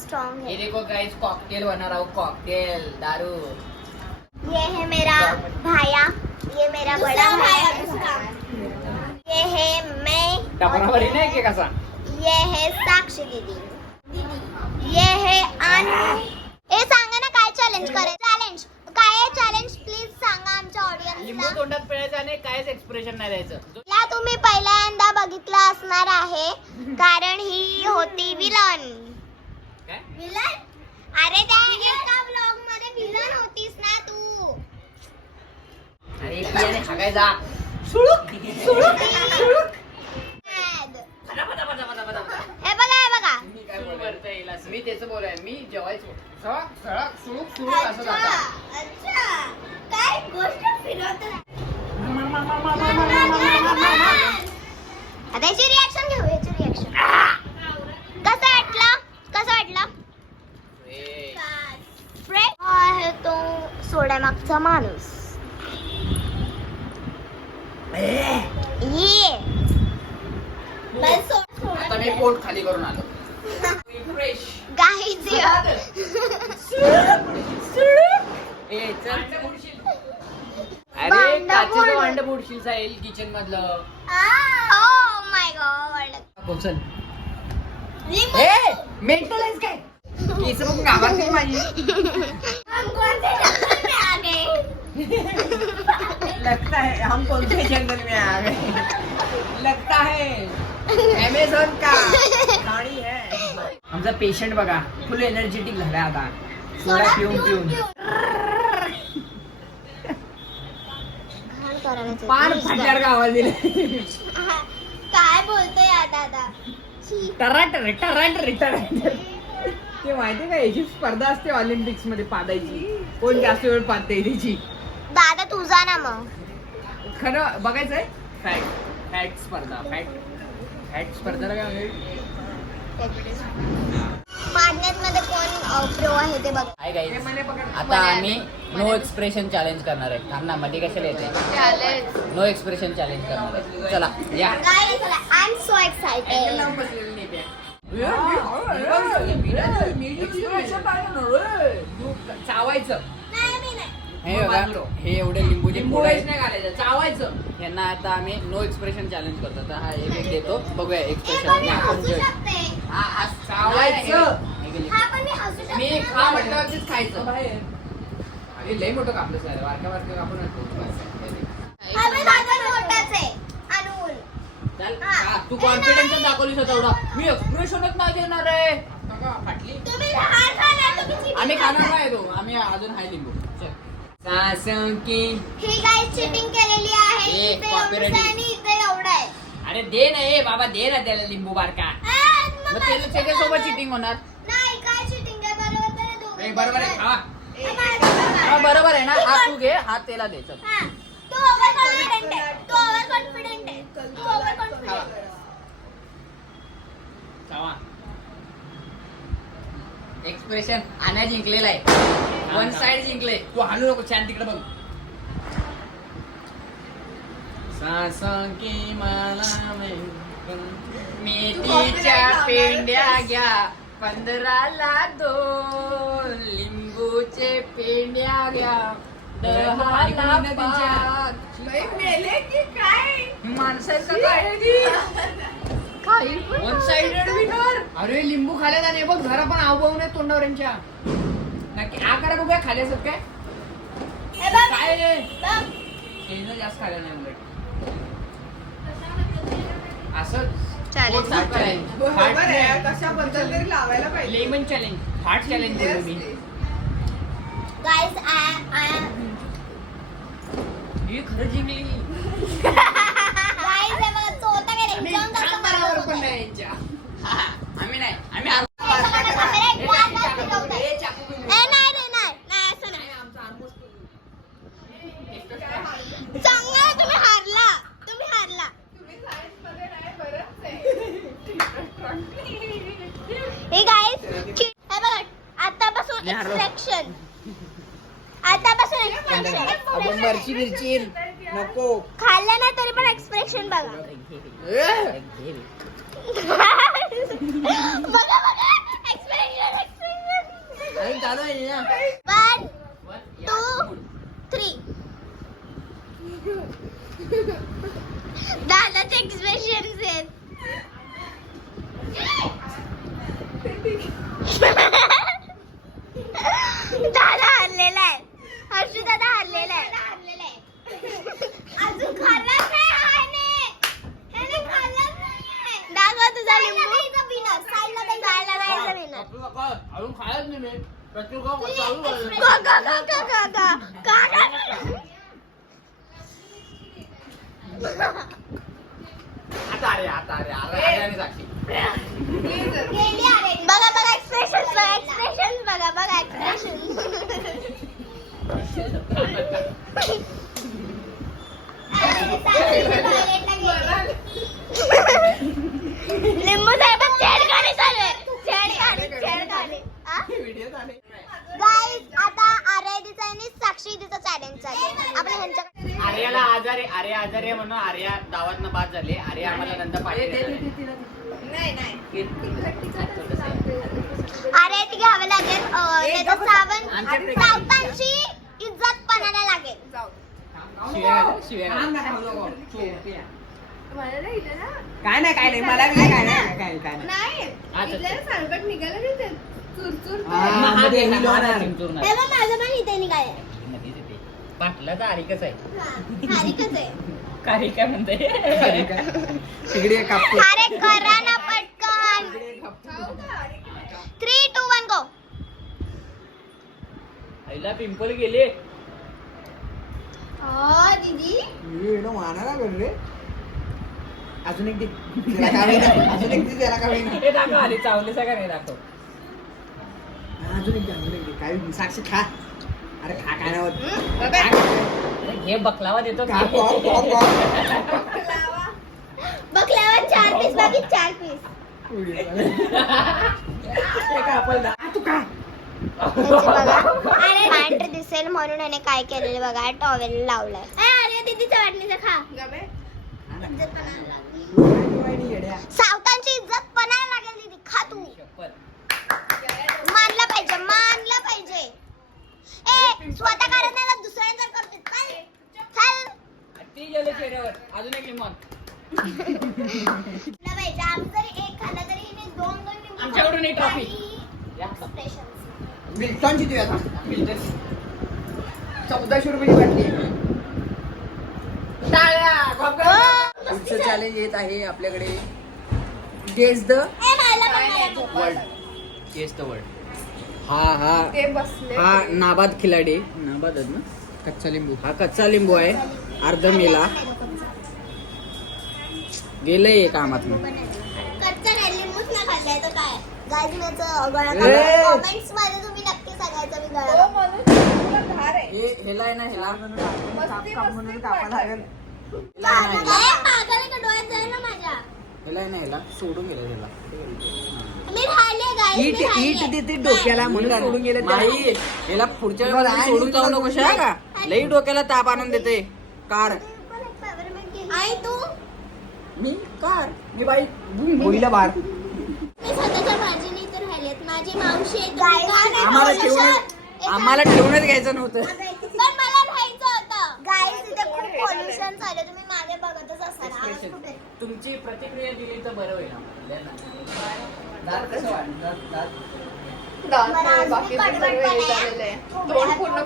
Strong है। ये देखो गाइस, कॉकटेल बना रहा हूँ, कॉकटेल दारू। ये है मेरा भाया, ये मेरा बड़ा भाया, ये है मैं, टपरावरी नाही की कसा? ये है साक्षी दीदी, ये है अनु। ए सांगा ना काय चॅलेंज करायचं? चॅलेंज काय आहे? चॅलेंज प्लीज सांगा आमच्या लिंबू ऑडियन्सला. तोंडात पिळायचं आणि कायच एक्सप्रेशन नाही द्यायचं. ला तुम्ही पहिल्यांदा बघितलं असणार आहे, कारण ही होती विलन. काय? विलन? अरे त्या एका व्लॉग मध्ये विलन होतीस ना तू. अरे पियाने हागाय जा. हे बघा मी काय बोलतोय? मी त्याचं बोलाय, मी जेवायचो. सळक सुळूक सुळूक असं जाता. अच्छा काय गोष्ट फिरवत. आता याची रिॲक्शन घेऊ, याची रिॲक्शन. कसं वाटलं? फ्रेश आहे तो सोड्यामागचा माणूस. ये आता मी पोट खाली करून आलो. फ्रेश. गाईज ए चल. अरे काचेचं भांड बुडशील जाईल किचन मधलं. Oh my God. चल. ए मेंटल आहेस काय? केस बघून गावात नाही माझी. हम कौन से जंगल में आ गए? लगता है हम कौन से जंगल में आ गए. लगता है अमेझॉन का गाडी है. आमचा पेशंट बघा फुल एनर्जेटिक झालाय आता सोडा पिऊन पान फाटल्यावर आवाज दिले. काय बोलतोय आता ते माहिती का याची स्पर्धा असते ऑलिम्पिक्स मध्ये पादायची, कोण जास्त वेळ पादते त्याची. दादा तुझा ना मग खरं बघायचंय. फॅट स्पर्धा फॅट स्पर्धाला काय पाडण्यात मध्ये कोण प्रो आहे ते बघ. आता आम्ही नो एक्सप्रेशन चॅलेंज करणार आहे. थांब ना, मध्ये कशाला येते? नो एक्सप्रेशन चॅलेंज करणार आहे. चला या. Guys I am so excited. चावायचं. नाही मी नाही. हे बघा, हे एवढे लिंबूचे घालायचं, चावायचं. यांना आता आम्ही नो एक्सप्रेशन चॅलेंज करतो. तर हा एक देतो, बघूया ए, एक्सप्रेशन. पण मी हसू शकते. चावायचं. हा पण मी हसू शकते. मी खा म्हटल्यावरतीच खायचं. अरे लय मोठं कापलं सर, वारक्या कापून अबे दादा मोठाच आहे अनूल. तू कॉन्फिडन्स दाखवलीस होता एवढा. मी एक्सप्रेशनच नाही देणार आहे. फाटली. तुम्ही हार खाणार, तुम्ही चिटिंग आम्ही खाणार करताय. नाही तो, आम्ही अजून हाय लिंबू. सासं की ही गाईज चिटिंग केलेली आहे. ए, इथे copyright. एवढंच आहे आणि इथे एवढं आहे. अरे दे ना, ए बाबा दे ना त्याला लिंबू बारका. मग मग त्याच्यासोबत चिटिंग होणार. नाही काय चिटिंग आहे? बरोबर तर आहे दोघं. ए, बरोबर आहे. हा हा, बरोबर आहे ना. हा तू घे, हा त्याला दे. चल. हा. तू ओव्हर कॉन्फिडेंट आहे. तू ओव्हर कॉन्फिडेंट आहे. तू ओव्हर कॉन्फिडेंट आहे. चावा. एक्सप्रेशन आण्या जिंकलेला आहे. वन साइड जिंकले. तू हालू नको, छान तिकडे बघ. सासं की मला मेथीच्या पेंड्या घ्या 15ला 2, लिंबूचे पेंड्या घ्या 10ला 5. मेले की काय माणसाचं काय वन साइडेड विनर. अरे लिंबू खाल्यात आणि बघ जरा पण आवभाव नाही तोंडावर यांच्या. नक्की आ करा बघूया खाल्यास काय हे बघ. काय रे? बघ. केळीनं जास्त खाल्लं नाही उलट. असंच Challenge. बरोबर आहे कशाबद्दल तरी लावायला पाहिजे. लेमन चॅलेंज, हार्ट चॅलेंज केलं मी. गाईज ही खरं जिंकली. गाईज हे बघा चोथा गेले. आम्ही जाऊन कसं काम करावर मारत पण होता. नाही यांच्या. आम्ही नाही, आम्ही ए, नाही रे, नाही नाही असं नाही. चांगलं आहे, तुम्ही हारला. तुम्ही सायन्समध्ये नाही बरंच आहे. हे गाईज हे बघा आतापासून मी हारलो. एक्सप्रेशन. आतापासून आपण एक्सप्रेशन. मिरची मिरची नको. खाल्लं नाही तरी पण एक्सप्रेशन बघा. बघा बघा एक्सप्रेशन. चालू आहे ना. 1 2 3 दादाचे एक्सप्रेशन्स आहेत. दादा हरलेला आहे. हर्षू दादा हरलेला आहे. अजून खाल्लाच नाही ह्याने खाल्लाच नाहीये. दाखव तुझा लिंबू. साईला द्यायचा विनर. अजून खायच नाही मी. प्रत्येक गाव चालू आहे. आता अरे साक्षी. बघा एक्सप्रेशन बघा एक्सप्रेशन. लिंबू साहेब छेडखानी चालू आहे. छेडखानी. गाईज आता आर्या आणि साक्षी दिचं चॅलेंज चालू आहे. आपण ह्यांच्याकडे आर्याला आजारी आहे म्हणून आर्या गावातनं बाद झाले. आर्या आम्हाला नंतर पाहिजे. आर्या ती घ्यावं लागेल. त्याचं सावतांची इज्जत पणाला लागेल. काय नाही मला काय नाही. सांगत निघालं नाही ते चुरचुर. तेव्हा माझं पण इथे निघालं. पाटलाचा आरिकच आहे. हारिकच आहे. कारी काय म्हणते तिकडे कापतो. अरे करा ना पटकन. 3 2 1 गो. आईला पिंपल गेले. दीदी अजून एक दे. अजून एक दे. त्याला काय दाखव आली चावले सगळं नाही दाखव. अजून एक दे काय साक्षी खा. अरे खा काय नाव हे बकलावा देतो. बकलावा 4 पीस बाकी 4 पीस. तू का पॅन्ट दिसेल म्हणून याने काय केलेलं बघा. टॉवेल लावलाय. अरे दीदीच्या वाटणीचं खा. सावतांची इज्जत पणाला लागेल दीदी. खा तू. मानलं पाहिजे. ए स्वतः करत नाही तर दुसऱ्यांचं करते. चल ती गेले चेहऱ्यावर. अजून एक लिमॉन. पाहिजे. आम्ही जरी एक खाल्ला तरी हिने 2 लिंबू. आमच्याकडून एक ट्रॉफी. Expressions. मिल्टनची देऊया का? मिल्टन 1400 रुपयाची वाटली. पुढचं चॅलेंज येत आहे आपल्याकडे. Guess the world. Guess the world. ते बसले. हा नाबाद खिलाडी. नाबाद ना. कच्चा लिंबू. हा कच्चा लिंबू आहे. अर्ध मेला गेलंय कामात. कच्चा नाही लिंबूच नाही खाल्लाय तर काय. गाईज कमेंट्स मध्ये तुम्ही नक्की सांगायचं मी गळा. म्हणून तुला धार आहे. हेला आहे ना हेला मस्ती कापायला लागेल. पागल आहे का डोळ्यात जाईल ना माझ्या. हेला आहे ना हेला सोडून गेलं हेला. मी राहिले गाईज. ईट देते डोक्याला म्हणून सोडून गेले. नाही याला पुढच्या वेळेला सोडून जाऊ नको शा का. लई डोक्याला ताप आणून देते car. I Tu. Me car me by बोईला बार. मी स्वतःच्या भाजीने तर राहिलेत. माझी मावशी एक आम्हाला ठेवूनच घ्यायचं नव्हतं. पण मला राहायचं होतं. गाईज तिथे खूप पोल्युशन चालू. तुम्ही मागे बघतच असाल. आवाज कुठे. तुमची प्रतिक्रिया दिली तर बरं होईल. दात कसं वाटलं? दात नाही, बाकी सगळं हे झालेलं आहे. तोंड पूर्ण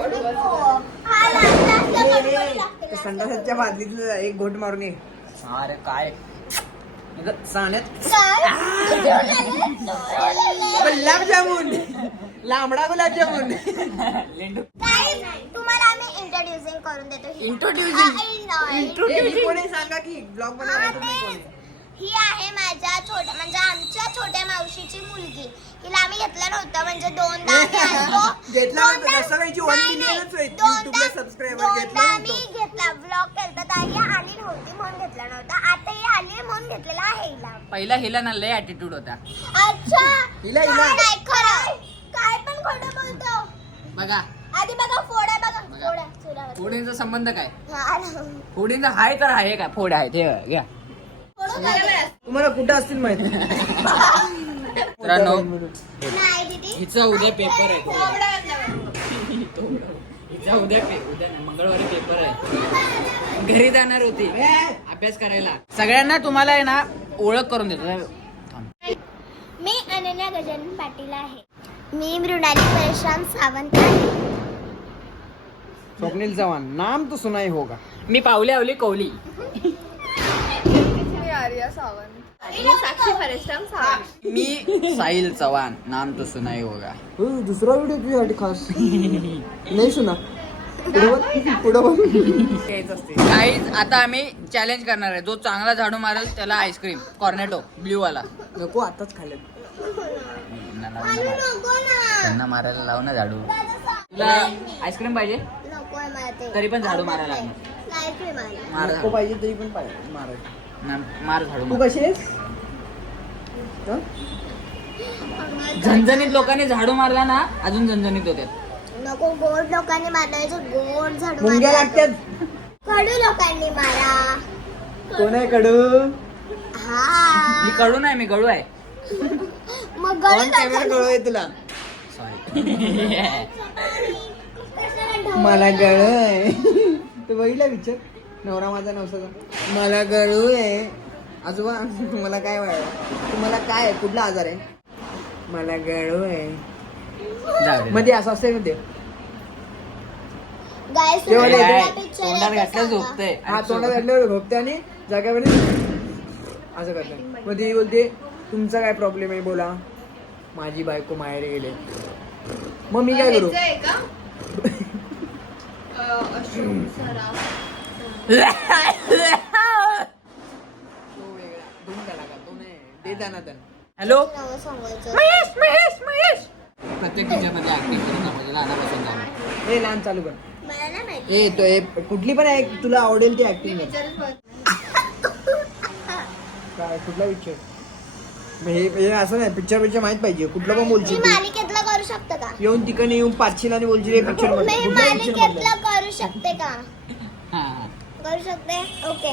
कडू बसलंय. संडासाच्या बादलीतलं एक घोट मारून ये. अरे काय साण्यात गुलाबजामुन. लांबडा गुलाबजामुन. तुम्हाला आम्ही इंट्रोड्युसिंग करून देतो. इंट्रोड्युसिंग कोणी सांगा की ब्लॉग ही आहे माझ्या छोट्या म्हणजे आमच्या छोट्या मावशीची मुलगी. हिला आम्ही घेतलं नव्हतं म्हणजे दोनदा आम्ही घेतला व्लॉग केलता तर ही आली नव्हती म्हणून घेतला नव्हता. आता ही आली म्हणून घेतलेला आहे हिला. पहिला हिला ना लय ऍटिट्यूड होता. अच्छा काय नाही खरं काय पण खोटं बोलतो. बघा आधी बघा फोड्या बघा फोड्या चुरावर. फोडींचा संबंध काय. हा. फोडींचा हाय तर आहे का. फोड आहे ते घ्या. फोडू काय? तुम्हाला कुठं असतील माहिती. मित्रांनो नाही दीदी हिचा उद्या पेपर आहे हिचा उद्या नाही, मंगळवारी पेपर आहे. घरी जाणार होती अभ्यास करायला. सगळ्यांना तुम्हाला आहे ना ओळख करून देतो. मी अनन्या गजानन पाटील आहे. मी मृणाली परशुराम सावंत आहे. स्वप्नील चव्हाण नाम तो सुनाई होगा. मी पावले आवली कौली. मी आर्या सावंत. मी साक्षी परशुराम सावंत. मी साहिल चव्हाण नाम तो सुनाई होगा. दुसरा व्हिडिओ तुझ्यासाठी खास नाही सुना काहीच आता आम्ही चॅलेंज करणार आहे. जो चांगला झाडू मारेल त्याला आईस्क्रीम कॉर्नेटो ब्ल्यू वाला. नको आताच खाल्लं. नको ना. त्यांना मारायला लाव ना झाडू. तुला आईस्क्रीम पाहिजे नकोय मला ते. तरी पण झाडू मारायला लागणार. नाही ते मला. मार नको झाडू. पाहिजे तरी पण पाहिजे मारायचं. मार झाडू तू मार. कशी आहेस झणझणीत लोकांनी झाडू मारला ना अजून झणझणीत होते. नको गोड लोकांनी मारायचं. गोड झाडू मुंग्या मारायचं. लागतात. कडू लोकांनी मारा. कोण आहे कडू. हा मी कडू नाही मी गळू आहे. मग कोण गळू कॅमेरा कळू आहे तुला. सॉरी. मला गळू आहे. तू बघितला पिक्चर नवरा माझा नवसाचा. मला गळू आहे. आजोबा तुम्हाला काय वाटलं. तुम्हाला काय आहे कुठला आजार आहे. मला गळू आहे. जाऊ दे. मध्ये असं असते मध्ये गाईस तेव्हा काय? नाही, तोंडात घातलं झोपतंय. हा तोंडात घातल्यावर झोपते आणि जाग्यावर असं करते. मग ती बोलते तुमचा काय प्रॉब्लेम आहे बोला. माझी बायको माहेर गेले. मग मी काय करू. ह्याचं आहे का? अशोक सराफ. तो वेगळा दोन काढा का तो नाही ते दानादन. हॅलो नावं सांगायचं. प्रत्येक ह्याच्यामध्ये ऍक्टिंग करून दाखवायचं लहानापासून जाणं. हे लहान चालू कर. मला नाही माहिती. ए तो हे कुठली पण आहे तुला आवडेल ती ऍक्टिंग कर. विचारच बघ. काय कुठला पिक्चर. हे असं नाही पिक्चर माहित पाहिजे कुठलं पण मी बोलशील तू. मालिकेतलं करू शकते का. येऊन तिकडे येऊन पाचशील आणि बोलशील हे पिक्चर मी मालिकेतलं करू शकते का. हा. करू शकते. ओके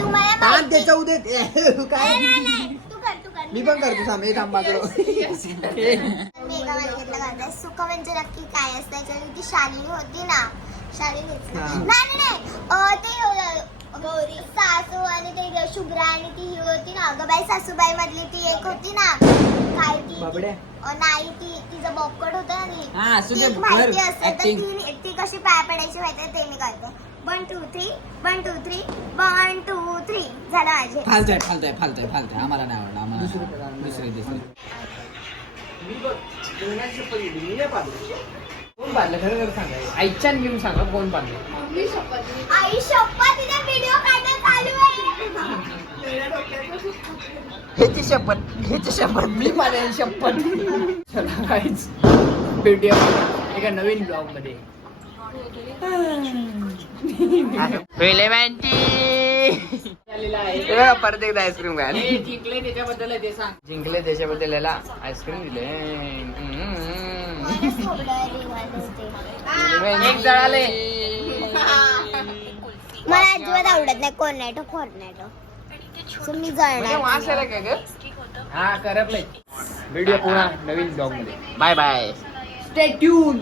तुम्हाला माहिती- त्याच्या उद्या काय नाही, नाही. तू कर. मी पण करतो थांब हे थांबा करू. मी एका मालिकेतलं करते. सुख म्हणजे नक्की काय असतं. त्याच्यात ती शालिनी होती ना. शालिनीच ना. हा. नाही ते गौरी सासू आणि ते शुभ्रा आणि ती ही होती ना. अगं बाई सासूबाई मधली ती एक होती ना. काय ती बाबड्या. नाही ती तिचं बॉपकट होतं ना. हा, असू ती दे, एक माहिती बरं, असते तर acting. ती कशी पाय पडायची माहिती ते मी करते. 1 2 3 1 2 3 1 2 3 झालं माझे. फालतंय आम्हाला नाही आवडलं. आम्हाला दुसरी नाही आवडलं. दुसरी मी बघ दोघांची पडली मी नाही पाडलं. कोण पाडलं खरं खरं सांगा. आईच्या घेऊन सांगा कोण पाडलं. मम्मी शपथ. आई शप्पा तिथे व्हिडिओ काढणं चालू आहे. ह्याची शपथ मी माझ्या शपथ. चला काहीच भेटूया एका नवीन ब्लॉग मध्ये. परत एकदा आईस्क्रीम काय जिंकले त्याच्याबद्दल आहे ते सांग. जिंकले त्याच्याबद्दल याला आईस्क्रीम दिले. एक जळाले. मला अजिबात आवडत नाही कोर्नेटो फॉर्नेटो. सो मी जळणार. वास आला काय ग. हा करपले. भेटूया पुन्हा नवीन ब्लॉग मध्ये. Bye bye. Stay tune.